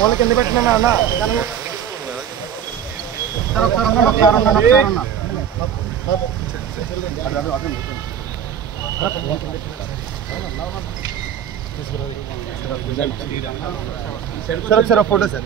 వాళ్ళకి ఎందుకు పెట్టినా అన్న सर फोटो सर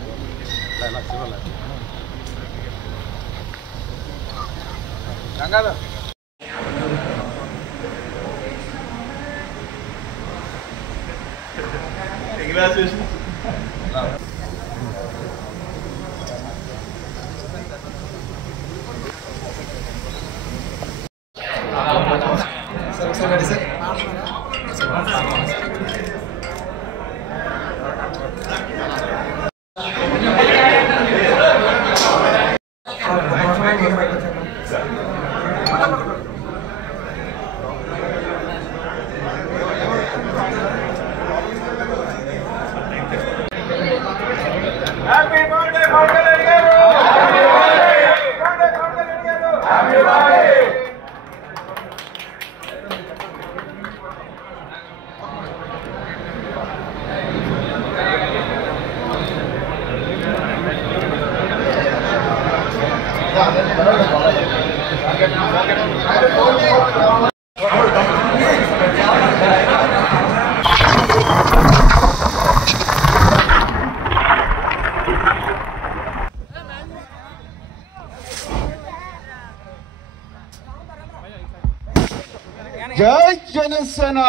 जय जनसेना,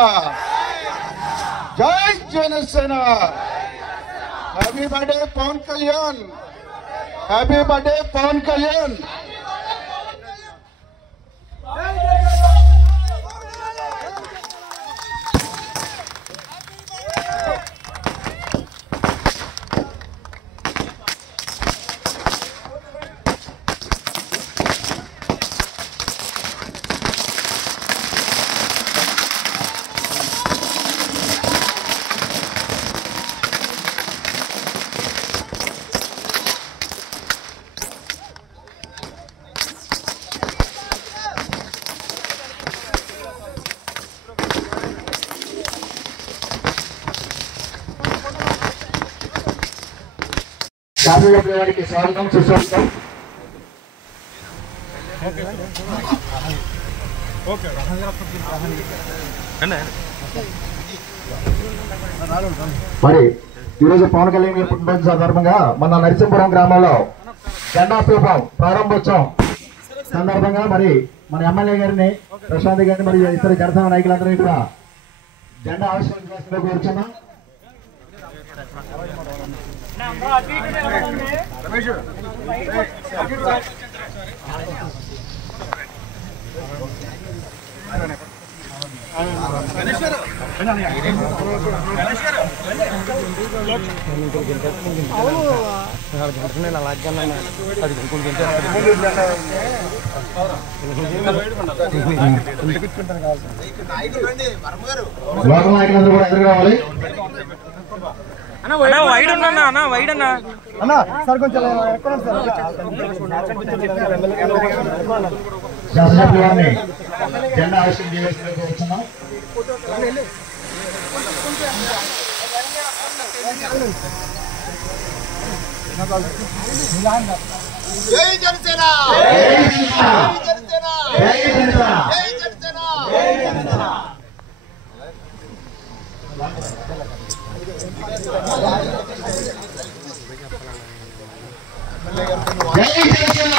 जय जनसेना। हैप्पी बर्थडे पवन कल्याण, हैप्पी बर्थडे पवन कल्याण। వారికి స్వాగతం సుస్వాగతం। మరి ఈరోజు పవన్ కళ్యాణ్ గారి పుట్టినరోజు సందర్భంగా మన నరసింహపురం గ్రామంలో జెండా స్థూపం ప్రారంభోత్సవం సందర్భంగా మరి మన ఎమ్మెల్యే గారిని ప్రశాంత్ గారిని మరియు ఇతర జనసేన నాయకులందరినీ కూడా జెండా ఆవిష్కరించాల్సిందిగా కోరుచున్నాం। లోకల్ నాయకులందరూ కూడా ఎదురు రావాలి। వైడ్ అన్నా వైడ్ అన్నా సార్ కొంచెం శాసనసభ్యుల వారిని జెండా ఆవిష్కరణ చేయాల్సిందిగా కోరుతున్నాం। జై జనసేన, జై జనసేన, జై జనసేన, జై జనసేన, జై జనసేన।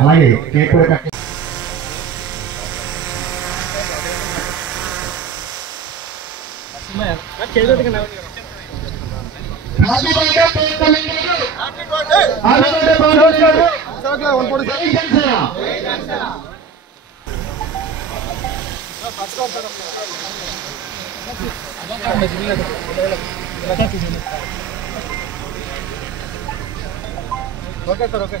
అలాగే కేక్ కూడా cut happy birthday Pawan Kalyan garu, happy birthday, happy birthday Pawan Kalyan garu. జై జనసేన, జై జనసేన। ఓకే సార్ ఓకే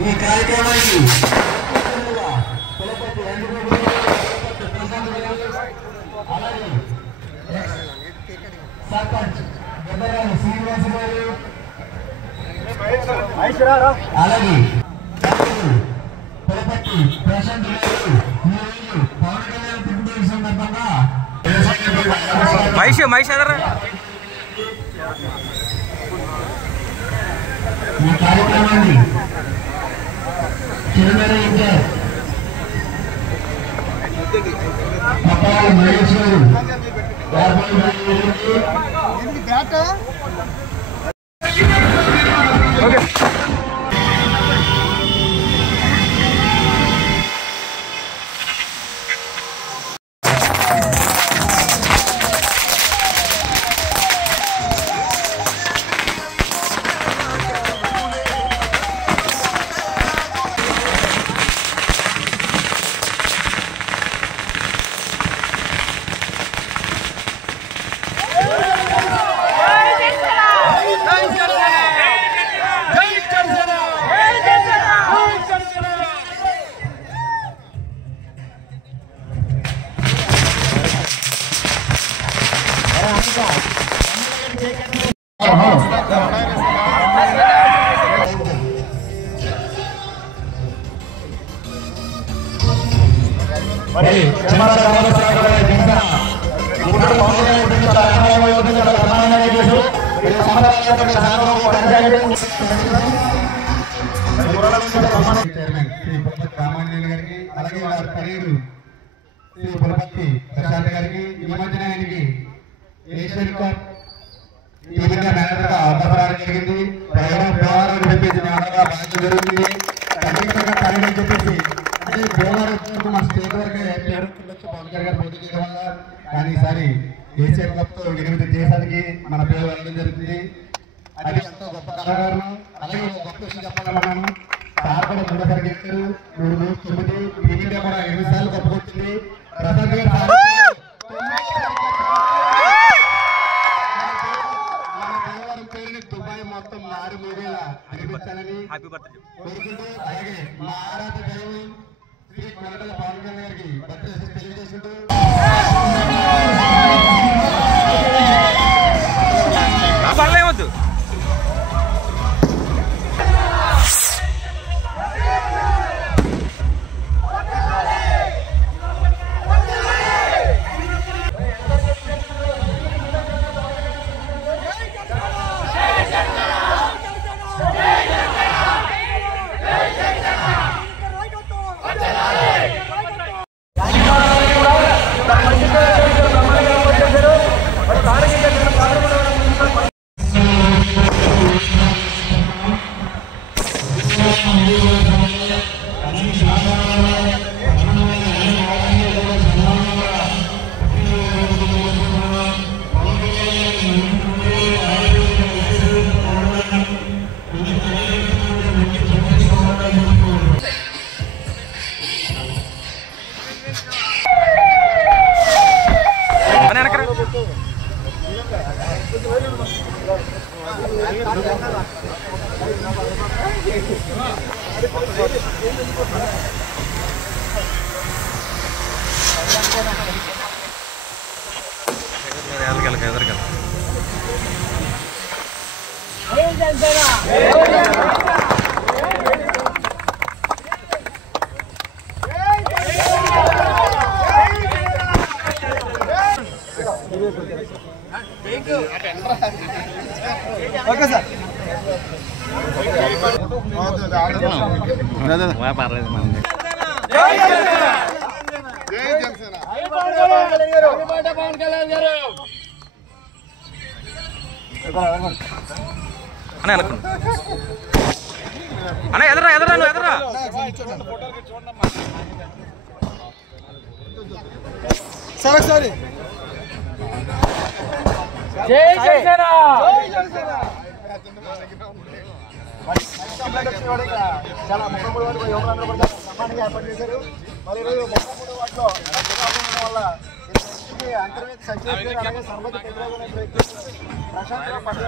ఈ కార్యక్రమానికి సర్పంచ్ శ్రీనివాస గారు, అలాగే పులపర్తి ప్రశాంత్ గారు ఈరోజు పవన్ కళ్యాణ్ పుట్టినరోజు సందర్భంగా ఈ కార్యక్రమాన్ని చిరుమల ఇంటర్ మహేష్ గారు అలాగే వారి పర్యడు శ్రీ పులపర్తి ప్రశాంత్ గారికి ఈ మధ్యన ఆయనకి ఏషియన్ కప్ టీమిండియా మేనేజర్గా అవసరాలు జరిగింది. వ్యవహారం చెప్పేసి మేనేజర్గా బాధ్యత జరుగుతుంది. ఖచ్చితంగా పర్యటన చెప్పేసి అంటే బోలర్ మన స్టేట్ వరకే పేరు పవన్ కళ్యాణ్ గారు పోటీ చేయడం వల్ల కానీ ఈసారి ఏషియన్ కప్ తో 8 దేశాలకి మన పేరు వెళ్ళడం జరుగుతుంది. అది ఎంతో గొప్ప కళాకారులు. అలాగే గొప్ప విషయం చెప్పాలన్నాను, సార్ కూడా 3సారి గెలిచారు. 3-9 టీమిండియా కూడా 8 సార్లు గొప్ప కొట్టింది. ప్రశాంత్ గారు దేవరం పేరుని దుబాయ్ మొత్తం మారుమూరేలా అనిపించాలని కోరుకుంటూ అలాగే మా ఆరాధ దైవం శ్రీ కొనగల పవన్ కళ్యాణ్ గారికి బర్త్డే తెలియజేసుకుంటూ పర్లేవద్దు. ఓకే సార్ పవన్ కళ్యాణ్ గారు అన్న అన్న ఎదరా ఎదరా నువ్వు ఎదరా సరే సారీ జై జనసేన చాలా 33 వాటిలో యువకులందరూ కూడా సమానంగా ఏర్పాటు చేశారు. మరి ఈరోజు 33 వాటిలో వల్ల అంతర్వేది సచివ్ అలాగే సర్వతి పెద్దరాజు ప్రశాంత్ పట్ల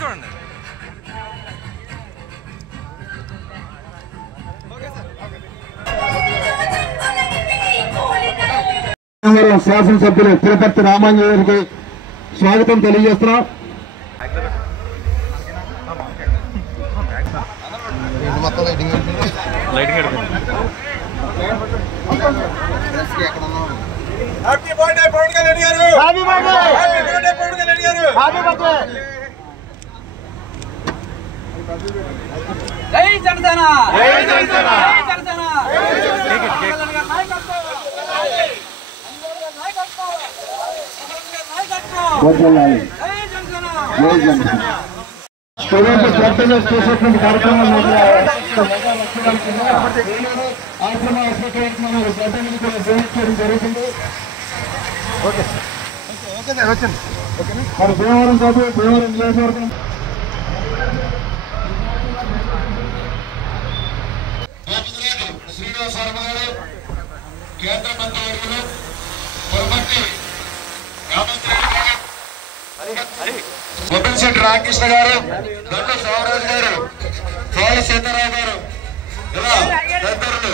చూడండి. శాసనసభ్యులు తిరుపతి రామాంజనేయ గారికి స్వాగతం తెలియజేస్తున్నాం. Happy birthday Pawan Kalyan garu. Happy birthday Pawan Kalyan garu. Happy birthday. జై జనసేన. జై జనసేన. జై జనసేన. చేసేటువంటి కార్యక్రమాలు జరుగుతుంది. మరి భీమవరం కాదు, భీమవరం నియోజకవర్గం శ్రీనివాస వర్మ గారు, కేంద్ర మంత్రివర్యులు పురపర్తి గొప్పశెట్టి రామకృష్ణ గారు, దొడ్డ శివరాజు గారు, చోళ సీతారావు గారు, ఇలా తదితరులు.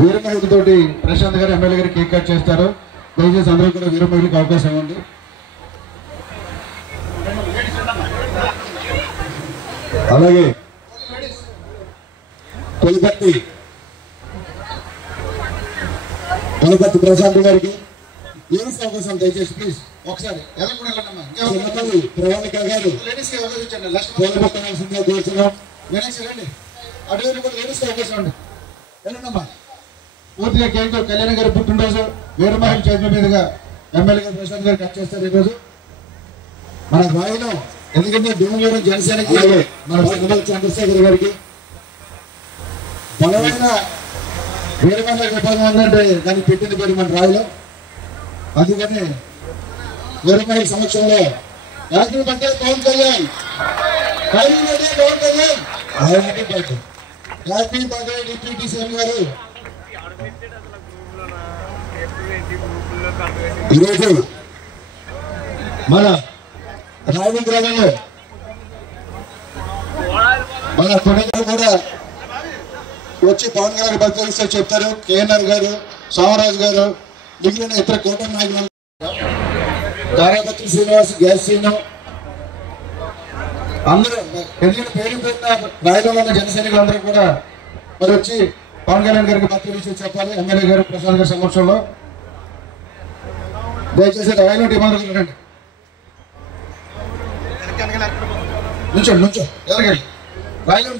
వీరమహిళతోటి ప్రశాంత్ గారు ఎమ్మెల్యే గారు కేక్ కట్ చేస్తారు. దయచేసి అందరూ కూడా వీరమహిళకి అవకాశం ఇవ్వండి. అలాగే పులిపర్తి ప్రశాంత్ గారికి లేడీస్ అవకాశం దయచేసి ప్లీజ్ ఒకసారి ప్రయాణిక గారు కోరుతున్నాం. అటు కూడా లేడీస్ అవకాశం అండి. వెళ్ళండమ్మా. పూర్తిగా కేక్ కళ్యాణ్ గారి పుట్టినరోజు వీరమహిళ చేతుల మీదుగా ఎమ్మెల్యే గారు ప్రశాంత్ గారు కట్ చేస్తారు ఈరోజు మన రాయిలో. ఎందుకంటే భీమవరం జనసేనకి మన చంద్రశేఖర్ గారికి బలమైన వీరమహిళ విభాగం ఉందంటే దానికి పెట్టింది పేరు మన రాయిలో. అందుకని వీరమహిళ సమక్షంలో happy birthday Pawan Kalyan, happy birthday Pawan Kalyan, happy birthday, happy birthday deputy CM గారు. ఈరోజు మన రాయల్ గ్రామంలో మన తొమ్మిది కూడా వచ్చి పవన్ కళ్యాణ్ బర్త్డే చెప్తారు. కేఎన్ఆర్ గారు, సోమరాజు గారు, మిగిలిన ఇతర కూటమి నాయకులు, తారాపత్రి శ్రీనివాస్, గ్యాస్ సీను అందరూ ఎందుకంటే పేరు పెట్టిన రాయలంలో ఉన్న జనసైనికులు అందరూ కూడా మరి వచ్చి పవన్ కళ్యాణ్ గారికి బర్త్డే విషయం చెప్పాలి. ఎమ్మెల్యే గారు ప్రశాంత్ గారి సమక్షంలో దయచేసి రాయలో డిమాండ్ రండి. నుంచోండి నుంచో ఎలాగండి రాయలో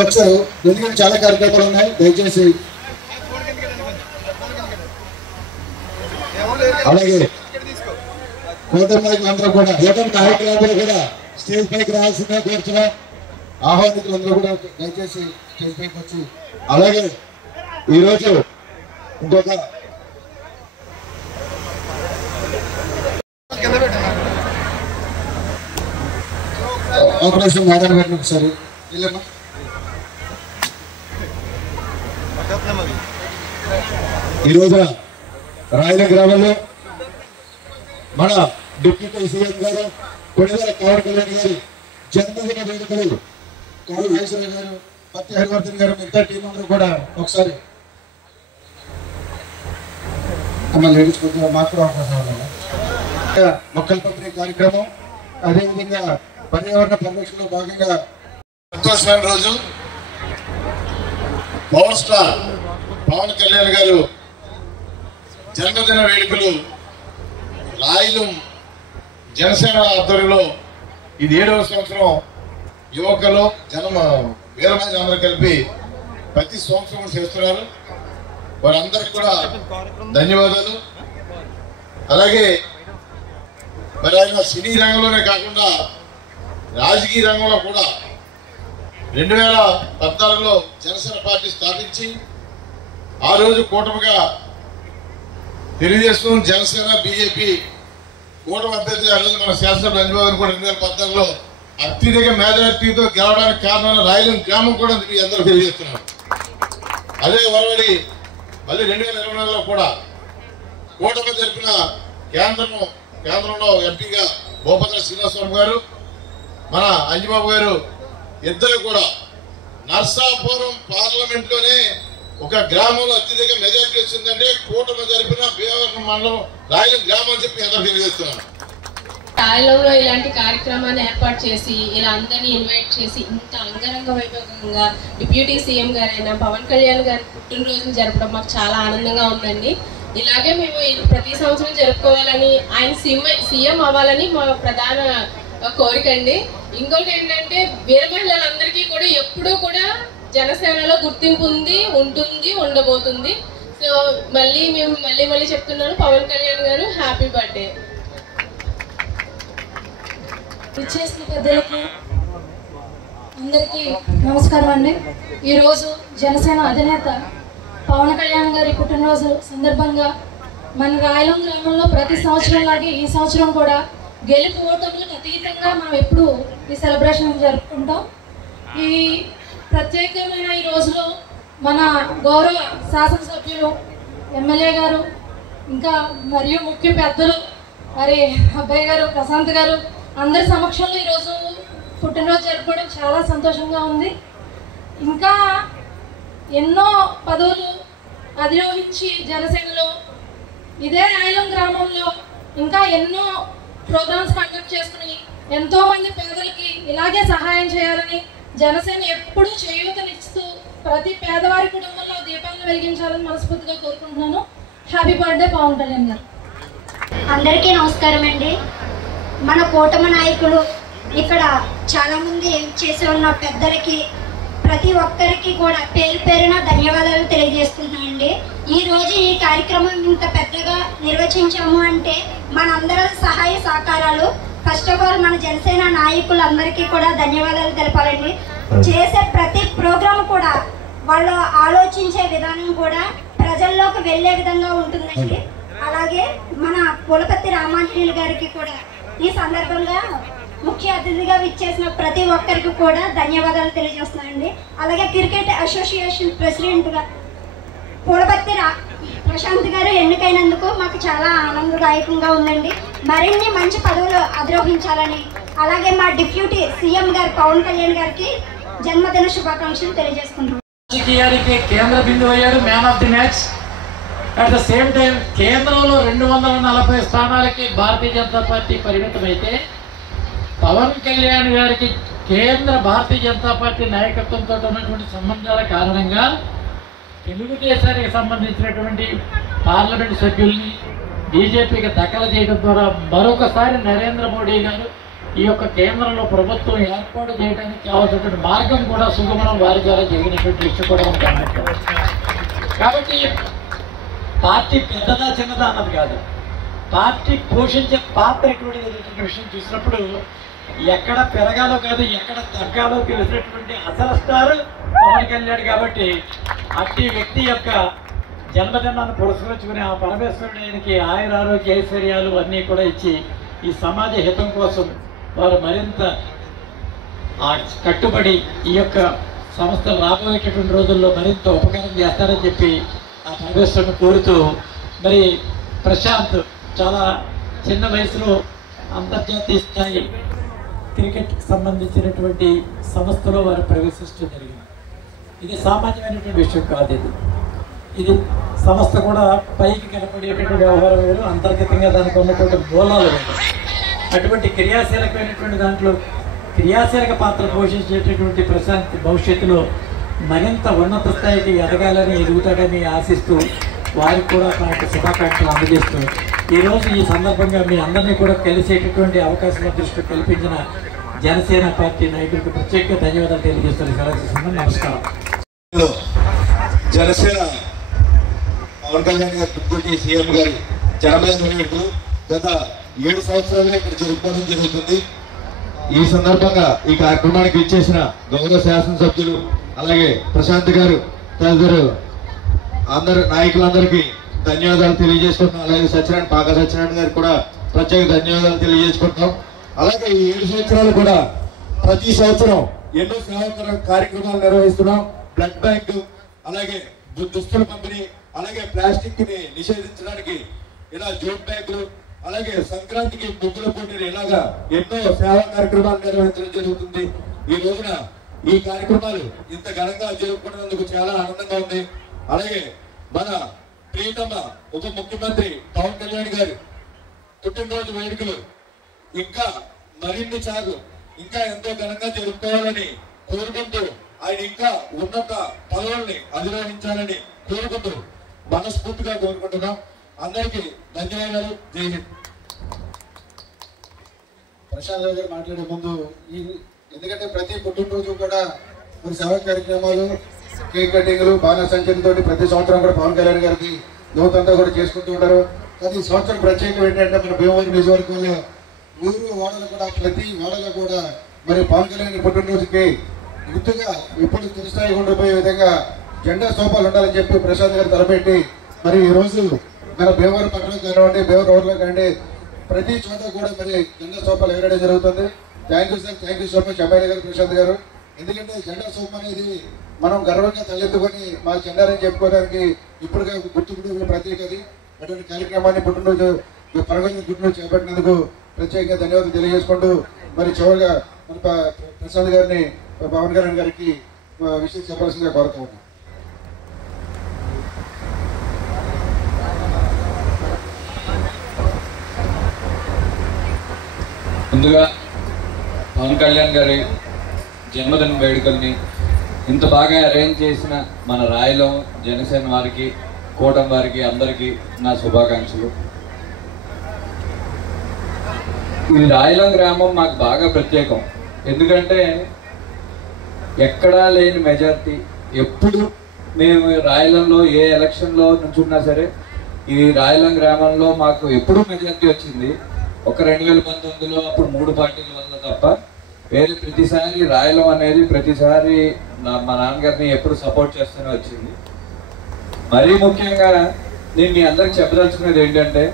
వచ్చారు. ఎందుకంటే చాలా కార్యక్రమాలు ఉన్నాయి. దయచేసి అలాగే కూటమి నాయకులందరూ కూడా నాయకులందరూ కూడా స్టేజ్ పైకి రావాల్సిందే కోరుతున్నాం. ఆహ్వానితులందరూ కూడా దయచేసి స్టేజ్ పైకి వచ్చి అలాగే ఈరోజు ఇంకొక అవకాశం నారాయణ గారిని ఒకసారి ఈ రోజున రాయల గ్రామంలో మన డిప్యూటీ సీఎం గారు కొణిదెల పవన్ కళ్యాణ్ గారి జన్మదిన వేడుకలు కాళీ మహేశ్వర గారు, పత్తి హరివర్ధన్ గారు, మిగతా టీం అందరూ కూడా ఒకసారి లేడీస్ మాకు కూడా అవకాశం ఉండాలి. మొక్కల పంపిణీ కార్యక్రమం, అదేవిధంగా పర్యావరణ పరిరక్షణలో భాగంగా సంతోషమైన రోజు పవర్ స్టార్ పవన్ కళ్యాణ్ గారు జన్మదిన వేడుకలు రాయలు జనసేన ఆధ్వర్యంలో ఇది 7వ సంవత్సరం యువకులు వేల మంది అందరూ కలిపి ప్రతి సంవత్సరం చేస్తున్నారు. వారందరికీ కూడా ధన్యవాదాలు. అలాగే మరి ఆయన సినీ రంగంలోనే కాకుండా రాజకీయ రంగంలో కూడా 2014లో జనసేన పార్టీ స్థాపించి ఆ రోజు కూటమిగా తెలుగుదేశం, జనసేన, బీజేపీ కూటమి అభ్యర్థి ఆ రోజు మన శాసనసభ ధన్యవాదాలు కూడా 2014లో అత్యధిక మెజారిటీతో గెలవడానికి కారణమైన రాయలం గ్రామం కూడా మీ అందరూ తెలియజేస్తున్నారు. అదే వరవడి మళ్ళీ 2024లో కూడా కూటమి జరిపిన కేంద్రంలో ఎంపీగా భూపతి శ్రీనివాసరావు గారు, మన అంజిబాబు గారు ఇద్దరు కూడా నర్సాపురం పార్లమెంట్లోనే ఒక గ్రామంలో అత్యధిక మెజారిటీ వచ్చిందంటే కూటమి జరిపిన భీమవరం మండలం రాయలం గ్రామం అని చెప్పి అందరూ తెలియజేస్తున్నారు. రాయలంలో ఇలాంటి కార్యక్రమాన్ని ఏర్పాటు చేసి ఇలా అందరినీ ఇన్వైట్ చేసి ఇంత అంగరంగ వైభవంగా డిప్యూటీ సీఎం గారైన పవన్ కళ్యాణ్ గారి పుట్టినరోజును జరపడం మాకు చాలా ఆనందంగా ఉందండి. ఇలాగే మేము ప్రతి సంవత్సరం జరుపుకోవాలని, ఆయన సీఎం అవ్వాలని మా ప్రధాన కోరిక అండి. ఇంకొకటి ఏంటంటే వీర మహిళలందరికీ కూడా ఎప్పుడూ కూడా జనసేనలో గుర్తింపు ఉంది, ఉంటుంది, ఉండబోతుంది. సో మేము మళ్ళీ చెప్తున్నాను, పవన్ కళ్యాణ్ గారు హ్యాపీ బర్త్డే. ఇచ్చేసిన పెద్దలకు అందరికీ నమస్కారం అండి. ఈరోజు జనసేన అధినేత పవన్ కళ్యాణ్ గారి పుట్టినరోజు సందర్భంగా మన రాయలం గ్రామంలో ప్రతి సంవత్సరం లాగే ఈ సంవత్సరం కూడా గెలుపు ఓటములకు అతీతంగా మనం ఎప్పుడు ఈ సెలబ్రేషన్ జరుపుకుంటాం. ఈ ప్రత్యేకమైన ఈ రోజులో మన గౌరవ శాసనసభ్యులు, ఎమ్మెల్యే గారు, ఇంకా మరియు ముఖ్య పెద్దలు మరి అబ్బాయి గారు, ప్రశాంత్ గారు అందరి సమక్షంలో ఈరోజు పుట్టినరోజు జరుపుకోవడం చాలా సంతోషంగా ఉంది. ఇంకా ఎన్నో పదవులు అధిరోహించి జనసేనలో ఇదే రాయలం గ్రామంలో ఇంకా ఎన్నో ప్రోగ్రామ్స్ కండక్ట్ చేసుకుని ఎంతోమంది పేదలకి ఇలాగే సహాయం చేయాలని జనసేన ఎప్పుడూ చేయూతనిస్తూ ప్రతి పేదవారి కుటుంబంలో దీపాలను వెలిగించాలని మనస్ఫూర్తిగా కోరుకుంటున్నాను. హ్యాపీ బర్త్డే పవన్ కళ్యాణ్ గారు. అందరికీ నమస్కారం అండి. మన కూటమి నాయకులు ఇక్కడ చాలామంది చేసి ఉన్న పెద్దలకి ప్రతి ఒక్కరికి కూడా పేరు పేరున ధన్యవాదాలు తెలియజేస్తున్నానండి. ఈరోజు ఈ కార్యక్రమం ఇంత పెద్దగా నిర్వహించాము అంటే మనందరి సహాయ సహకారాలు. ఫస్ట్ ఆఫ్ ఆల్ మన జనసేన నాయకులందరికీ కూడా ధన్యవాదాలు తెలపాలండి. చేసే ప్రతి ప్రోగ్రాం కూడా వాళ్ళు ఆలోచించే విధానం కూడా ప్రజల్లోకి వెళ్ళే విధంగా ఉంటుందండి. అలాగే మన పులపర్తి రామాంజనేయులు గారికి కూడా ఈ సందర్భంగా ముఖ్య అతిథిగా విచ్చేసిన ప్రతి ఒక్కరికి కూడా ధన్యవాదాలు తెలియజేస్తున్నానండి. అలాగే క్రికెట్ అసోసియేషన్ ప్రెసిడెంట్గా పులపర్తి ప్రశాంత్ గారు ఎన్నికైనందుకు మాకు చాలా ఆనందదాయకంగా ఉందండి. మరిన్ని మంచి పదవులు అధిరోహించాలని, అలాగే మా డిప్యూటీ సీఎం గారు పవన్ కళ్యాణ్ గారికి జన్మదిన శుభాకాంక్షలు తెలియజేస్తున్నాం. రాజకీయానికి కేంద్ర బిందువు అయ్యాడు, man of the match. At the same time కేంద్రంలో 240 స్థానాలకి భారతీయ జనతా పార్టీ పరిమితమైతే పవన్ కళ్యాణ్ గారికి కేంద్ర భారతీయ జనతా పార్టీ నాయకత్వంతో ఉన్నటువంటి సంబంధాల కారణంగా తెలుగుదేశానికి సంబంధించినటువంటి పార్లమెంటు సభ్యుల్ని బీజేపీకి దఖలు చేయడం ద్వారా మరొకసారి నరేంద్ర మోడీ గారు ఈ యొక్క కేంద్రంలో ప్రభుత్వం ఏర్పాటు చేయడానికి కావాల్సినటువంటి మార్గం కూడా సుగమనం వారి ద్వారా జరిగినటువంటి విషయం కూడా మనం గమనించాలి. కాబట్టి పార్టీ పెద్దదా చిన్నదా అన్నది కాదు, పార్టీ పోషించే పాత్ర ఎటువంటి విషయం చూసినప్పుడు ఎక్కడ పెరగాలో కాదు, ఎక్కడ తగ్గాలో తెలిసినటువంటి అసలు స్టార్ పవన్ కళ్యాణ్. కాబట్టి అట్టి వ్యక్తి యొక్క జన్మదినాన్ని పురస్కరించుకుని ఆ పరమేశ్వరుడు ఆయనకి ఆయుర ఆరోగ్య ఐశ్వర్యాలు అన్నీ కూడా ఇచ్చి ఈ సమాజ హితం కోసం వారు మరింత కట్టుబడి ఈ యొక్క సంస్థలు రాబోయేటటువంటి రోజుల్లో మరింత ఉపకారం చేస్తారని చెప్పి ఆ పరమేశ్వరుని కోరుతూ, మరి ప్రశాంత్ చాలా చిన్న వయసులో అంతర్జాతీయ స్థాయి క్రికెట్కి సంబంధించినటువంటి సంస్థలో వారు ప్రవేశించడం జరిగింది. ఇది సామాన్యమైనటువంటి విషయం కాదు. ఇది ఇది సంస్థ కూడా పైకి కనపడేటువంటి వ్యవహారం వేరు, అంతర్గతంగా దానికి ఉన్నటువంటి మూలాలు వేరు. అటువంటి క్రియాశీలకమైనటువంటి దాంట్లో క్రియాశీలక పాత్ర పోషించేటటువంటి ప్రశాంత్ భవిష్యత్తులో మరింత ఉన్నత స్థాయికి ఎదగాలని ఎదుగుతాడని ఆశిస్తూ వారికి కూడా నా యొక్క శుభాకాంక్షలు అందజేస్తూ ఈరోజు ఈ సందర్భంగా మీ అందరినీ కూడా కలిసేటటువంటి అవకాశం దృష్టి కల్పించిన జనసేన పార్టీ నాయకులకు ప్రత్యేక ధన్యవాదాలు తెలియజేస్తున్న సెలవు. నమస్కారం. జనసేన పవన్ కళ్యాణ్ గారు డిప్యూటీ సీఎం గారి జన్మదిన గత 7 సంవత్సరాలుగా ఇక్కడ జరుపుకోవడం జరుగుతుంది. ఈ సందర్భంగా ఈ కార్యక్రమానికి ఇచ్చేసిన గౌరవ శాసనసభ్యులు అలాగే ప్రశాంత్ గారు తదితరు అందరు నాయకులందరికీ ధన్యవాదాలు తెలియజేసుకుంటున్నాం. అలాగే పాక సత్యనారాయణ గారికి కూడా ప్రత్యేక ధన్యవాదాలు తెలియజేసుకుంటున్నాం. అలాగే ఈ 7 సంవత్సరాలు కూడా ప్రతి సంవత్సరం ఎన్నో సేవా కార్యక్రమాలు నిర్వహిస్తున్నాం. బ్లడ్ బ్యాంక్, అలాగే దుస్తుల పంపిణీ, అలాగే ప్లాస్టిక్ ని నిషేధించడానికి ఇలా జూట్ బ్యాగులు, అలాగే సంక్రాంతికి ముగ్గుల పోటీలు, ఇలాగా ఎన్నో సేవా కార్యక్రమాలు నిర్వహించడం జరుగుతుంది. ఈ రోజున ఈ కార్యక్రమాలు ఇంత ఘనంగా జరుపుకున్నందుకు చాలా ఆనందంగా ఉంది. అలాగే మన ప్రియతమ ఉప ముఖ్యమంత్రి పవన్ కళ్యాణ్ గారు పుట్టినరోజు వేడుకలు ఇంకా మరిన్ని సార్లు ఇంకా ఎంతో ఘనంగా జరుపుకోవాలని కోరుకుంటూ ఆయన ఇంకా ఉన్నత పదవుల్ని అధిరోహించాలని కోరుకుంటూ మనస్ఫూర్తిగా కోరుకుంటున్నాం. అందరికీ ధన్యవాదాలు. జై హింద్. ప్రశాంత్ రావు గారు మాట్లాడే ముందు ఎందుకంటే ప్రతి పుట్టినరోజు కూడా కొన్ని సేవా కార్యక్రమాలు, కేక్ కటింగ్లు, బాణా సంచలతో ప్రతి సంవత్సరం కూడా పవన్ కళ్యాణ్ గారికి యువతంతా కూడా చేసుకుంటూ ఉంటారు. కానీ ఈ సంవత్సరం ప్రత్యేకం ఏంటంటే మన భీమవరం నియోజకవర్గంలో ఊరు వాడలు కూడా ప్రతి వాడలో కూడా మరి పవన్ కళ్యాణ్ పుట్టినరోజుకి గుర్తుగా ఇప్పుడు స్థిరస్థాయిగా ఉండిపోయే విధంగా జెండా స్తూపాలు ఉండాలని చెప్పి ప్రశాంత్ గారు తలపెట్టి మరి ఈ రోజు మన భీమవరం పట్టణం కానివ్వండి, భీమవరం రోడ్లో కానివ్వండి, ప్రతి చోట కూడా మరి జెండా స్తూపాలు ఎగరడం జరుగుతుంది. Thank you sir, thank you so much MLA గారు, ప్రశాంత్ గారు. ఎందుకంటే జెండా స్తూపం అనేది మనం గర్వంగా తలెత్తుకొని మా జెండాని చెప్పుకోవడానికి ఇప్పుడు గుర్తుకు ప్రత్యేకది. అటువంటి కార్యక్రమాన్ని పుట్టినరోజు పుట్టినరోజు చేపట్టినందుకు ప్రత్యేకంగా ధన్యవాదాలు తెలియజేసుకుంటూ మరి చివరిగా మన ప్రశాంత్ గారిని, పవన్ కళ్యాణ్ గారికి విషయం చెప్పాల్సిందిగా కోరుతూ ఉన్నాం. ముందుగా పవన్ కళ్యాణ్ గారి జన్మదిన వేడుకల్ని ఇంత బాగా అరేంజ్ చేసిన మన రాయలం జనసేన వారికి, కూటమి వారికి అందరికీ నా శుభాకాంక్షలు. ఇది రాయలం గ్రామం మాకు బాగా ప్రత్యేకం. ఎందుకంటే ఎక్కడా లేని మెజార్టీ. ఎప్పుడు మేము రాయలంలో ఏ ఎలక్షన్లో నుంచున్నా సరే ఈ రాయలం గ్రామంలో మాకు ఎప్పుడూ మెజార్టీ వచ్చింది. ఒక 2019లో అప్పుడు 3 పార్టీల వల్ల తప్ప వేరే ప్రతిసారి రాయలం అనేది ప్రతిసారి మా నాన్నగారిని ఎప్పుడు సపోర్ట్ చేస్తూనే వచ్చింది. మరీ ముఖ్యంగా నేను మీ అందరికి చెప్పదలుచుకునేది ఏంటంటే,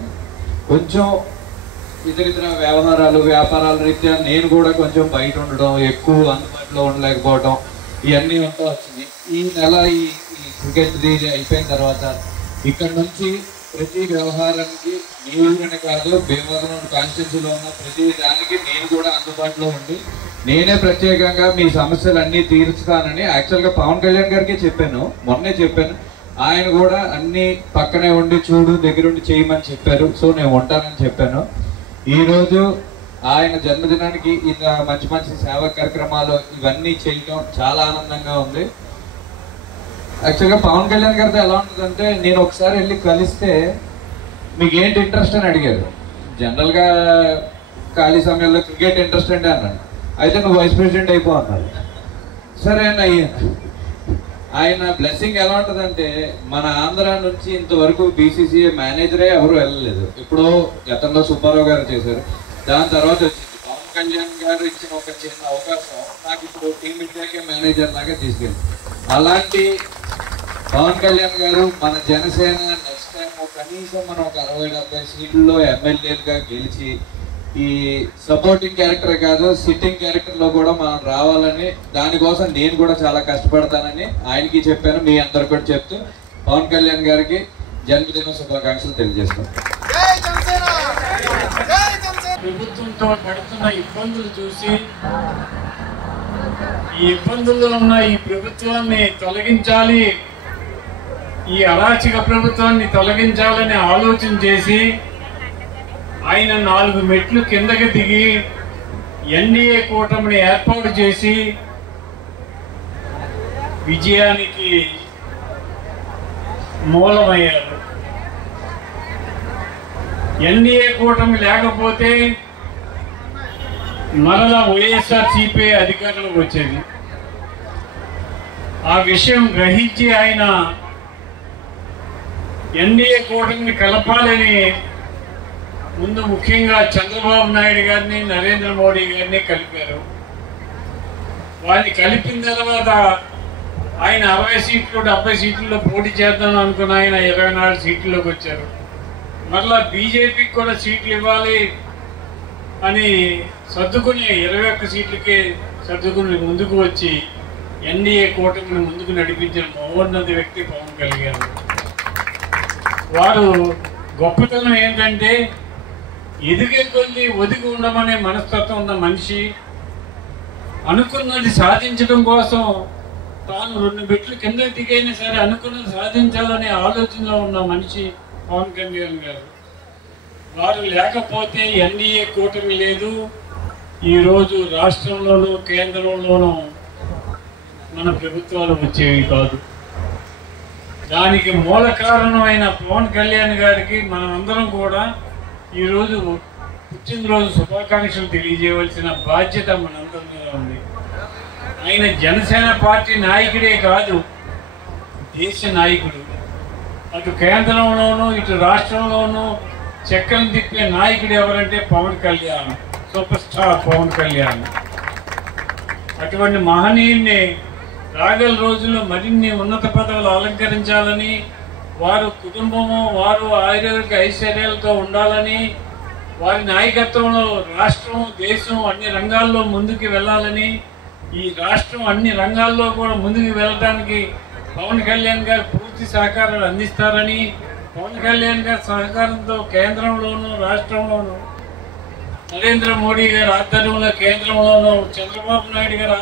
కొంచెం ఇతరితర వ్యవహారాలు, వ్యాపారాల రీత్యా నేను కూడా కొంచెం బయట ఉండడం, ఎక్కువ అందుబాటులో ఉండలేకపోవడం, ఇవన్నీ ఉంటూ వచ్చింది. ఈ నెల ఈ క్రికెట్ది అయిపోయిన తర్వాత ఇక్కడ నుంచి ప్రతి వ్యవహారానికి మీ ఊరిని కాదు, భీమవరం కాన్స్టిట్యూన్సీలో ఉన్న ప్రతి దానికి నేను కూడా అందుబాటులో ఉండి నేనే ప్రత్యేకంగా మీ సమస్యలన్నీ తీర్చుతానని యాక్చువల్గా పవన్ కళ్యాణ్ గారికి చెప్పాను, మొన్నే చెప్పాను. ఆయన కూడా అన్ని పక్కనే ఉండి చూడు, దగ్గరుండి చేయమని చెప్పారు. సో నేను ఉంటానని చెప్పాను. ఈరోజు ఆయన జన్మదినానికి ఇలా మంచి మంచి సేవా కార్యక్రమాలు ఇవన్నీ చేయటం చాలా ఆనందంగా ఉంది. యాక్చువల్గా పవన్ కళ్యాణ్ గారితో ఎలా ఉంటుందంటే, నేను ఒకసారి వెళ్ళి కలిస్తే మీకు ఏంటి ఇంట్రెస్ట్ అని అడిగారు. జనరల్గా ఖాళీ సమయంలో క్రికెట్ ఇంట్రెస్ట్ అంటే అన్నాడు. అయితే నువ్వు వైస్ ప్రెసిడెంట్ అయిపో అన్నారు. సరే అని అయ్యాను. ఆయన బ్లెస్సింగ్ ఎలా ఉంటుందంటే, మన ఆంధ్ర నుంచి ఇంతవరకు బీసీసీఐ మేనేజరే ఎవరు వెళ్ళలేదు. ఇప్పుడు గతంలో సుబ్బారావు గారు చేశారు, దాని తర్వాత వచ్చింది పవన్ కళ్యాణ్ గారు ఇచ్చిన ఒక చిన్న అవకాశం నాకు ఇప్పుడు టీమ్ ఇండియాకే మేనేజర్ లాగా తీసుకెళ్ళి. అలాంటి పవన్ కళ్యాణ్ గారు మన జనసేన నెక్స్ట్ టైం కనీసం మనం ఒక 60-70 సీట్లలో ఎమ్మెల్యేలుగా గెలిచి ఈ సపోర్టింగ్ క్యారెక్టర్ కాదు, సిట్టింగ్ క్యారెక్టర్ లో కూడా మనం రావాలని, దానికోసం నేను కూడా చాలా కష్టపడతానని ఆయనకి చెప్పాను. మీ అందరు కూడా చెప్తూ పవన్ కళ్యాణ్ గారికి జన్మదిన శుభాకాంక్షలు తెలియజేస్తాను. ప్రభుత్వంతో పడుతున్న ఇబ్బందులు చూసి ఈ ఇబ్బందుల్లో ఉన్న ఈ ప్రభుత్వాన్ని తొలగించాలి, ఈ అరాచక ప్రభుత్వాన్ని తొలగించాలని ఆలోచన చేసి ఆయన 4 మెట్లు కిందకి దిగి ఎన్డీఏ కూటమిని ఏర్పాటు చేసి విజయానికి మూలమయ్యారు. ఎన్డీఏ కూటమి లేకపోతే మరలా వైఎస్ఆర్సీపీ అధికారంలోకి వచ్చేది. ఆ విషయం గ్రహించి ఆయన ఎన్డీఏ కూటమిని కలపాలని ముందు ముఖ్యంగా చంద్రబాబు నాయుడు గారిని నరేంద్ర మోడీ గారిని కలిపారు. వారిని కలిపిన తర్వాత ఆయన 60 సీట్లు 70 సీట్లలో పోటీ చేద్దాం అనుకున్న ఆయన 24 సీట్లలోకి వచ్చారు. మరలా బీజేపీకి కూడా సీట్లు ఇవ్వాలి అని సర్దుకుని 21 సీట్లకే సర్దుకుని ముందుకు వచ్చి ఎన్డీఏ కూటమిని ముందుకు నడిపించిన మహోన్నత వ్యక్తి పవన్ కళ్యాణ్. వారు గొప్పతనం ఏంటంటే ఎదిగే కొద్ది ఒదిగి ఉండమనే మనస్తత్వం ఉన్న మనిషి. అనుకున్నది సాధించడం కోసం తాను 2 మెట్లు కింద దిగైనా సరే అనుకున్నది సాధించాలనే ఆలోచనలో ఉన్న మనిషి పవన్ కళ్యాణ్ గారు. వారు లేకపోతే ఎన్డీఏ కూటమి లేదు. ఈరోజు రాష్ట్రంలోనూ కేంద్రంలోనూ మన ప్రభుత్వాలు వచ్చేవి కాదు. దానికి మూల కారణమైన పవన్ కళ్యాణ్ గారికి మనమందరం కూడా ఈరోజు పుట్టినరోజు శుభాకాంక్షలు తెలియజేయవలసిన బాధ్యత మనందరి మీద ఉంది. ఆయన జనసేన పార్టీ నాయకుడే కాదు, దేశ నాయకుడు. అటు కేంద్రంలోనూ ఇటు రాష్ట్రంలోనూ చక్రం తిప్పే నాయకుడు ఎవరంటే పవన్ కళ్యాణ్, సూపర్ స్టార్ పవన్ కళ్యాణ్. అటువంటి మహనీయుడిని రాగల రోజుల్లో మరిన్ని ఉన్నత పదవులు అలంకరించాలని, వారు కుటుంబము వారు ఆరోగ్య ఐశ్వర్యాలతో ఉండాలని, వారి నాయకత్వంలో రాష్ట్రం దేశం అన్ని రంగాల్లో ముందుకు వెళ్ళాలని, ఈ రాష్ట్రం అన్ని రంగాల్లో కూడా ముందుకు వెళ్ళడానికి పవన్ కళ్యాణ్ గారు పూర్తి సహకారాలు అందిస్తారని, పవన్ కళ్యాణ్ గారి సహకారంతో కేంద్రంలోనూ రాష్ట్రంలోనూ నరేంద్ర మోడీ గారి ఆధ్వర్యంలో కేంద్రంలోనూ చంద్రబాబు నాయుడు గారి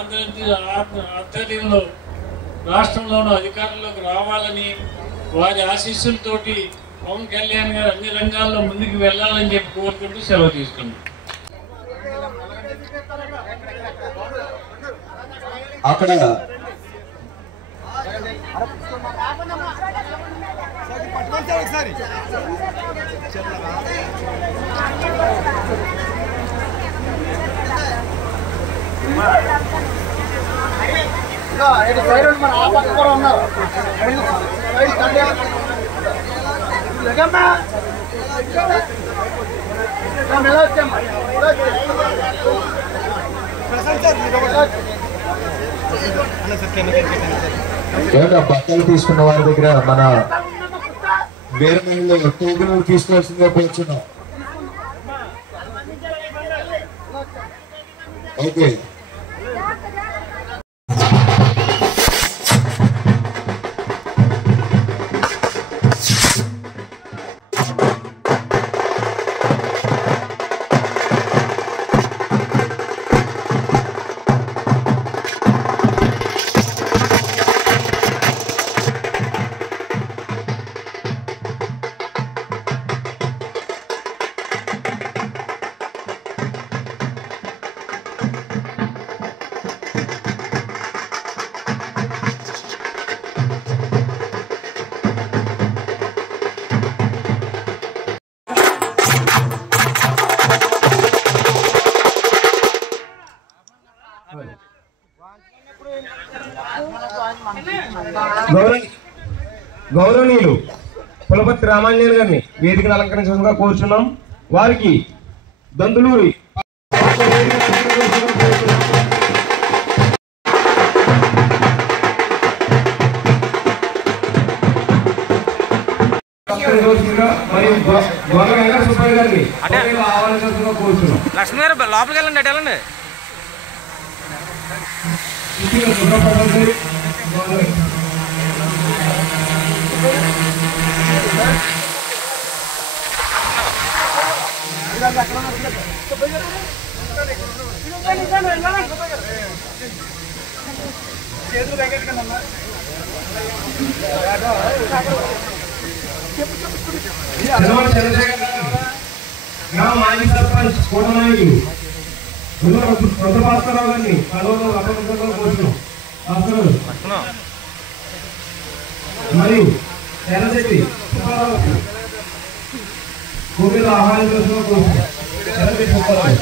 ఆధ్వర్యంలో రాష్ట్రంలోనూ అధికారంలోకి రావాలని, వారి ఆశీస్సులతోటి పవన్ కళ్యాణ్ గారు అన్ని రంగాల్లో ముందుకు వెళ్ళాలని చెప్పి కోరుకుంటూ సెలవు తీసుకున్నాం. అక్కడ మన ఆ పక్క కూడా ఉన్నారు. బట్టలు తీసుకున్న వారి దగ్గర మన వేరే మహిళలు టోకెన్లు తీసుకోవాల్సిందిగా కోరుచున్నాం. ఓకే, గౌరవనీయులు పులపర్తి రామాంజనేయులు గారిని వేదికను అలంకరించడంగా కోరుచున్నాం. వారికి దందులూరి మరియు గొర్రె సుబ్బయ్య గారిని ఆహ్వానించడంగా కోరుచున్నాం. లక్ష్మి గారు లోపలికి వెళ్ళండి, అటు వెళ్ళండి. చేతులు వెంకటకన్నా గ్రామ మాజీ సర్పంచ్ కోటనాయుడు రుద్రభాస్కరరావు గారిని కలవలో రథంలో కోరుతున్నాం. మరియు ఎర్రశెట్టి సుబ్బారావు కోవిల ఆహ్వానించడం కోరుతున్నాం. ఎర్రశెట్టి సుబ్బారావు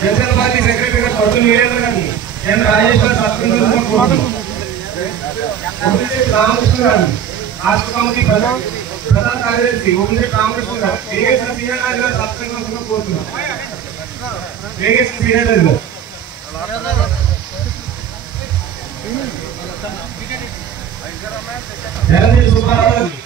జనసేన పార్టీ సెక్రటరీ గారు పట్టు వీరేంద్ర గారిని ఎన్ రాజేశ్వర్ సత్కరించారు. రామకృష్ణ గారు రాష్ట్ర కమిటీ ప్రధాన కార్యదర్శి ఓపిరెడ్డి రామకృష్ణ గారు వేగేశ్వర సీనియర్ గారు సత్కరించాల్సిన కోరుతున్నాం. వేగేశ్వర సీనియర్ గారు ఎర్రశెట్టి సుబ్బారావు గారిని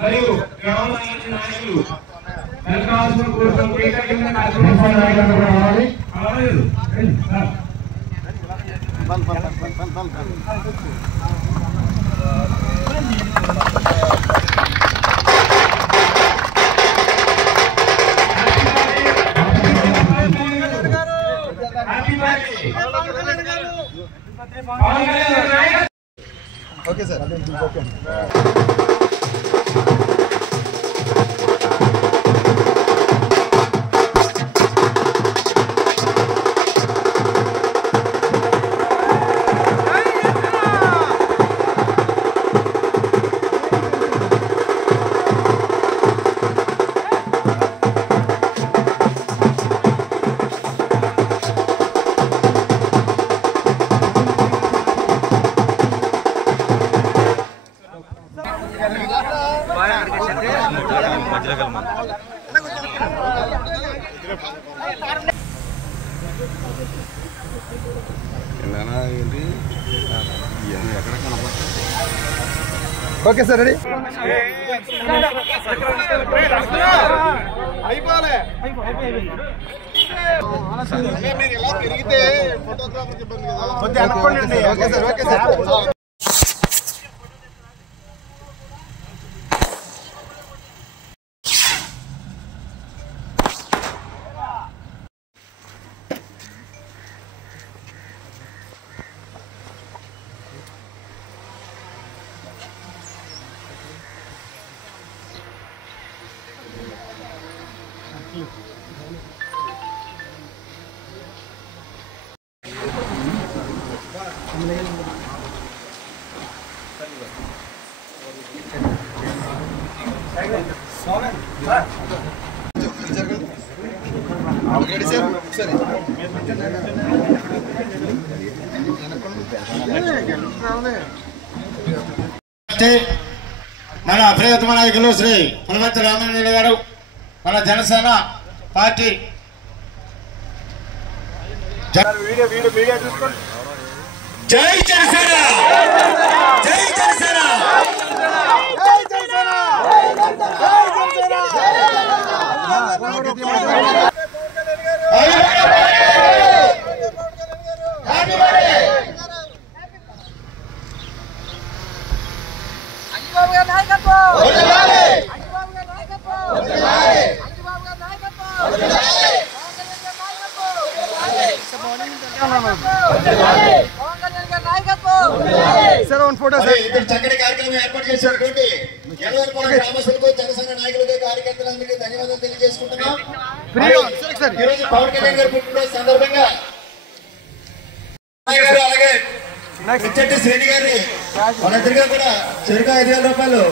మరియు గ్రామ నాయకులు okay sir. Okay. Okay sir ready అయిపోలే మీరు ఇలా తిరిగితే ఫోటోగ్రాఫర్కి ఇబ్బంది కదా. Okay sir. Okay sir. మన ప్రియతమ నాయకులు శ్రీ పులవర్తి రామారెడ్డి గారు మన జనసేన పార్టీ జై జనసేన జై జనసేన చక్కటి కార్యక్రమం ఏర్పాటు చేసినటువంటి గ్రామస్తులకు జనసేన నాయకులకు కార్యకర్తలందరికీ ధన్యవాదాలు తెలియజేసుకుంటున్నాం. ఈరోజు పవన్ కళ్యాణ్ గారి పుట్టినరోజు సందర్భంగా అలాగే పిచ్చట్టి శ్రేణి గారిని వాళ్ళిద్దరిగా కూడా చెరుకు 5,000 రూపాయలు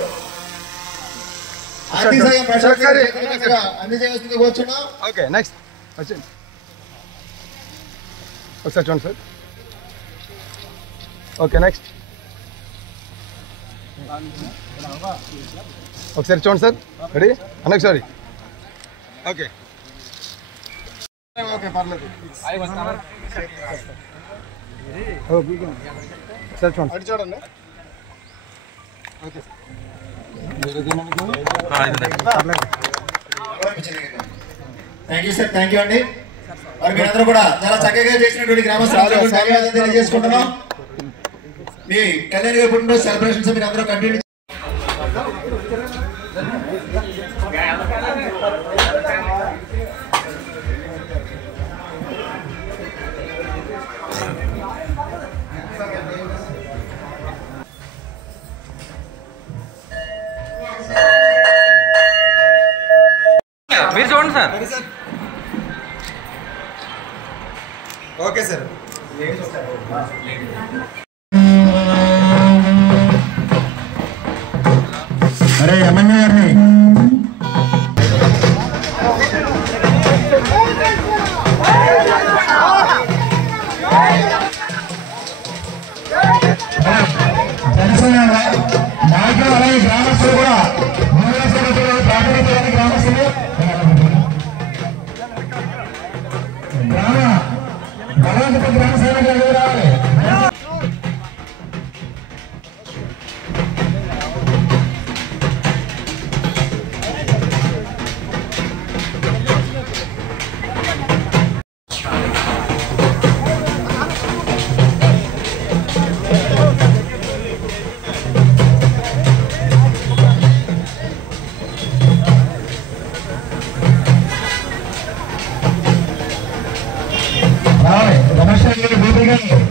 ఆర్థిక సాయం ప్రజలకు అందజేయవలసిందిగా కోరుచున్నాం. ఓకే నెక్స్ట్ ఒకసారి చూడండి సార్. ఓకే నెక్స్ట్ ఒకసారి చూడండి సార్ రెడీ అన్న ఒకసారి ఓకే ఓకే పర్లేదు సార్ చూడండి అటు చూడండి okay thank you sir thank you అండి మరి మీరందరూ కూడా చాలా చక్కగా చేసినటువంటి గ్రామస్తులకు ధన్యవాదాలు తెలియజేసుకుంటున్నాం మీ కళ్యాణ్ గారి పుట్టినరోజు సెలబ్రేషన్స్ మీరు అందరూ కంటిన్యూ మీరు చూడండి సార్ ఓకే సార్ అరే ఎమ్మెల్యే గారిని జనసేన నాయకులు అలాగే గ్రామస్తులు కూడా గ్రామస్తులు గ్రామ సైనికులు రావాలి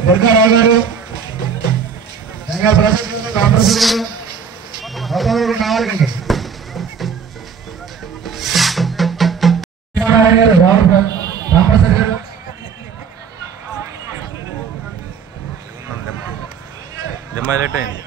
దుర్గారావు గారు ప్రసాద్ గారు రామప్రసాద్ గారు నాలుగండి రామప్రసాద్ గారు లేట్ అయింది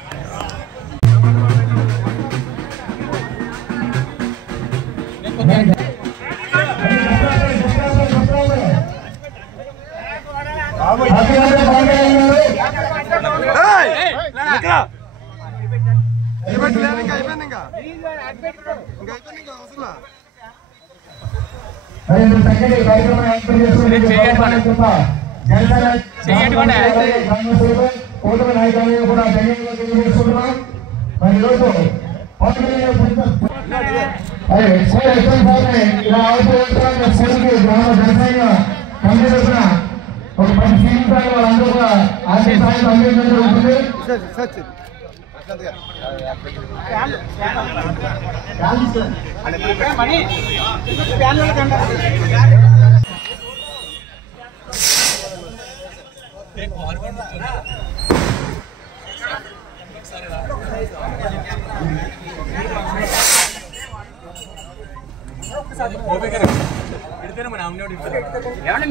ఒక 10 సీట్లు వాళ్ళందరూ కూడా ఆర్థిక సాయం అందించడం జరుగుతుంది.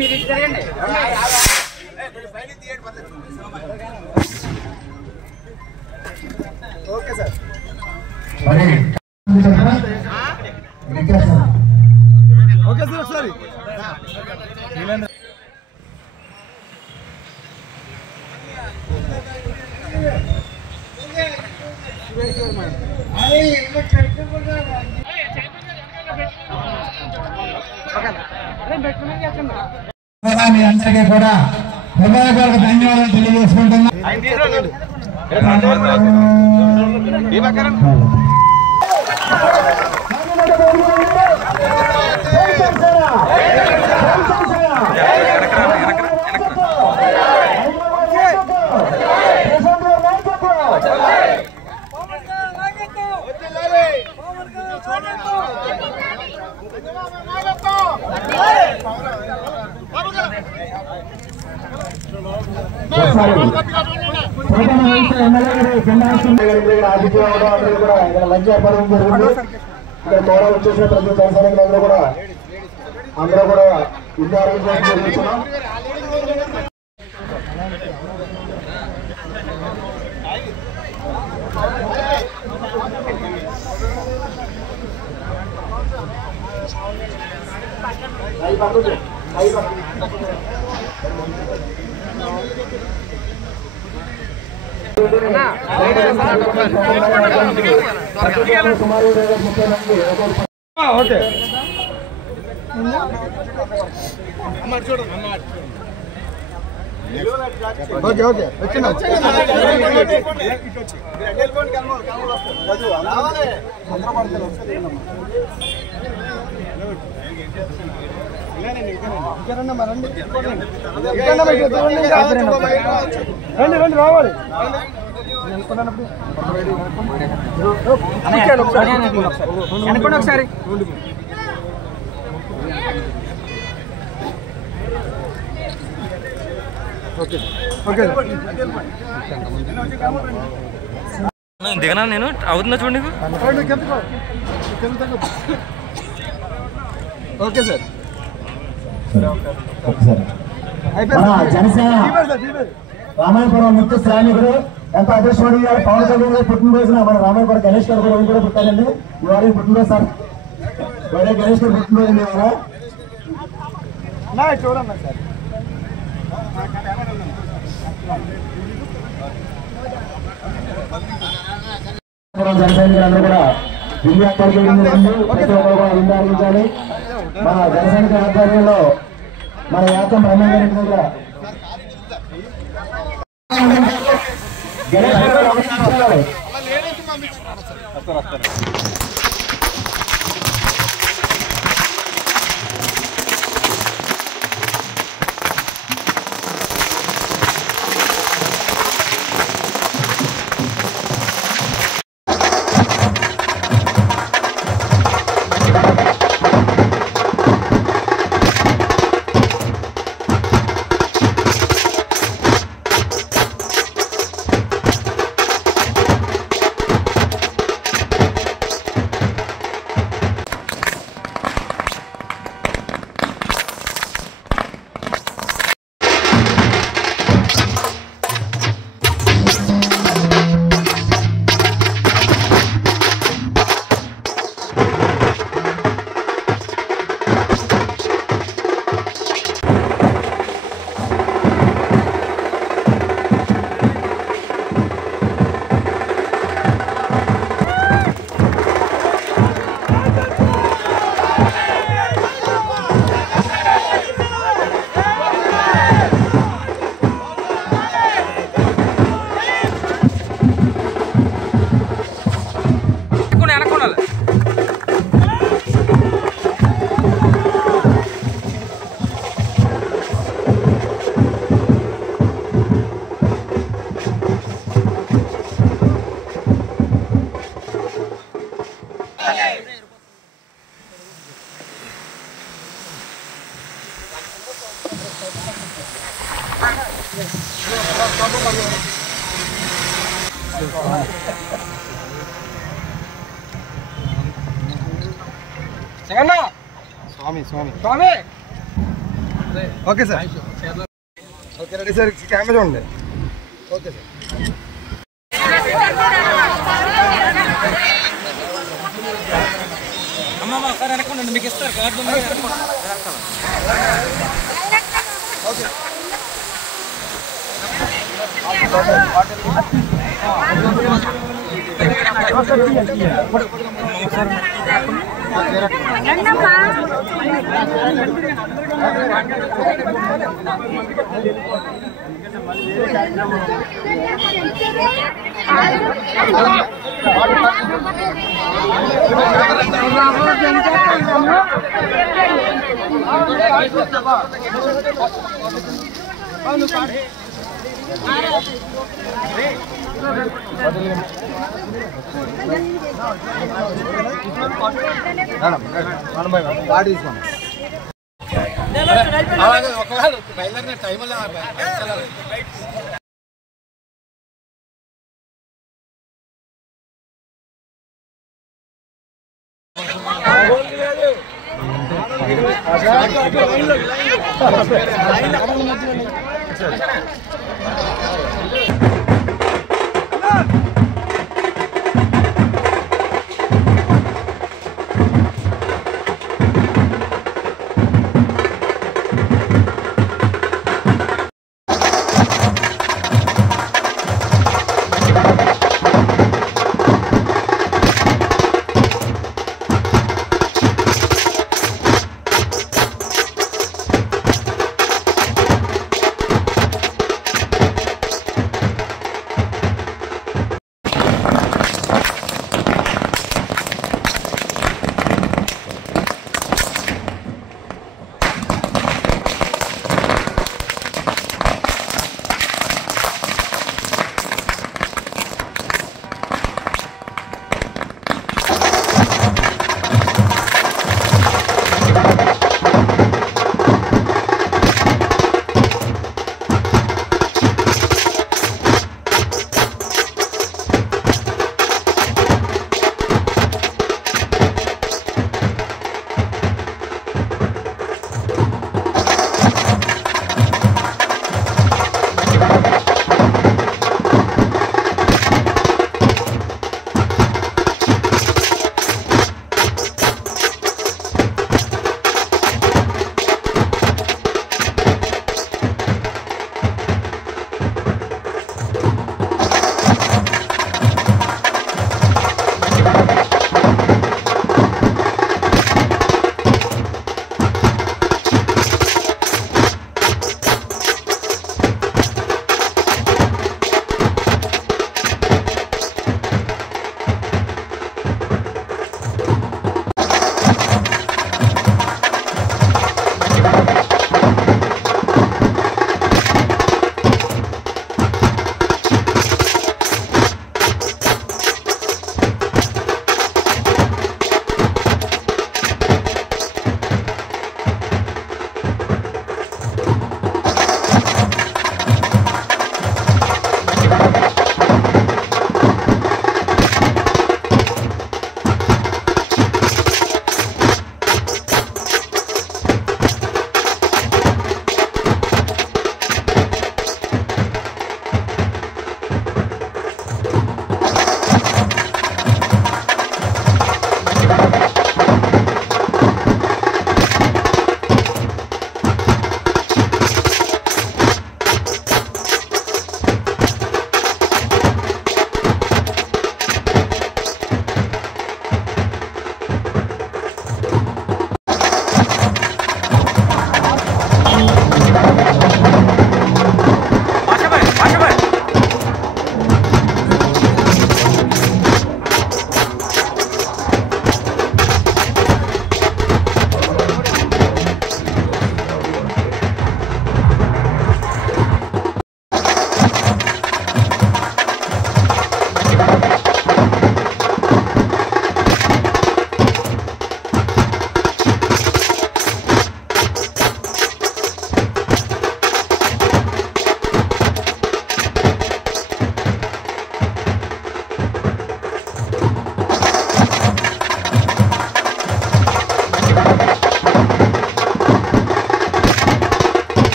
మీరు తిరగండి ఓకే సార్ ఓకే సార్ ఒకసారి మీ అందరికీ కూడా హృదయపూర్వక ధన్యవాదాలు తెలియజేసుకుంటున్నా. మంచి వ్యాపారం జరుగుతుంది. ఇక్కడ తోడ వచ్చేసిన ప్రతి జనసైనికులందరూ కూడా అందరూ కూడా ఇల్లు అరేంజ్మెంట్ చేస్తున్నాం. సుమారు 30 మంది ఓకే ఓకే ఓకే వచ్చిందా రండి రండి రావాలి అనుకోండి ఒకసారి దిగనా నేను అవుతుందా చూడండి ఓకే సార్ జనసేన రామాయణపురం ముఖ్య శ్రామికుడు ఎంత అదృష్టపడి పవన్ కళ్యాణ్ గారు పుట్టినరోజున మన రామాయణపురం గణేష్ గారు కూడా పుట్టారండి ఇవాళ పుట్టినరోజు సార్ వేరే గణేష్ గారు పుట్టినరోజు ఇవాళ చూడన్నా సార్ జనసైనికులందరూ కూడా విందు ఏర్పాటు ప్రతి ఒక్కరు కూడా విందు ఆలోచించాలి. మన జనసైనిక ఆధ్వర్యంలో మన యాత్ర బ్రహ్మగారి దగ్గర స్వామి స్వామి స్వామి okay sir okay ready sir camera చూడండి ఓకే సార్ అమ్మమ్మ సార్ అనుకోండి మీకు ఇస్తారు కార్డు ఓకే ఒకవేళ బయలుదేరిన టైంలో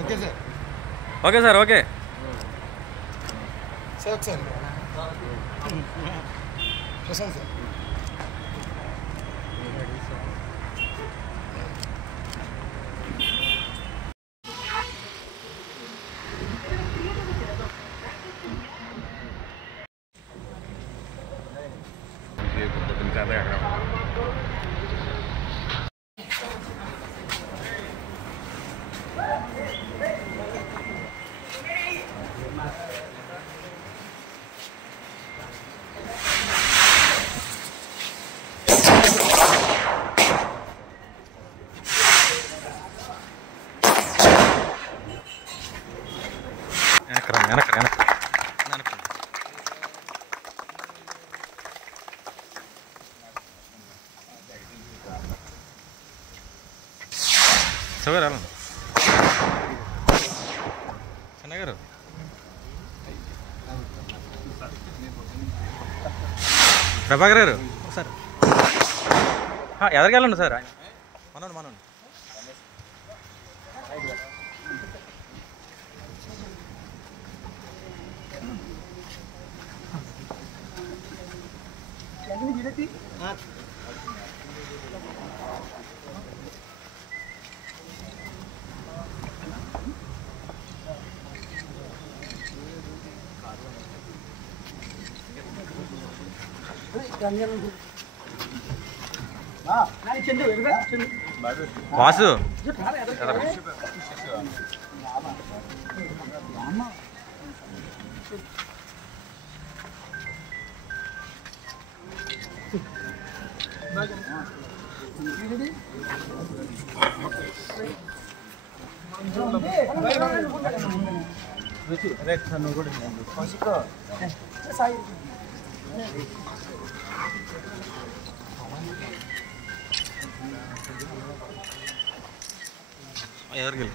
okay sir. Okay sir. Okay sir ఒకసారి ప్రశాంత్ సార్. సరే చెన్నగారు ప్రభాకర్ గారు సార్ ఎదరికి వెళ్ళండి సార్. మనోండి వాసు ఎవరికి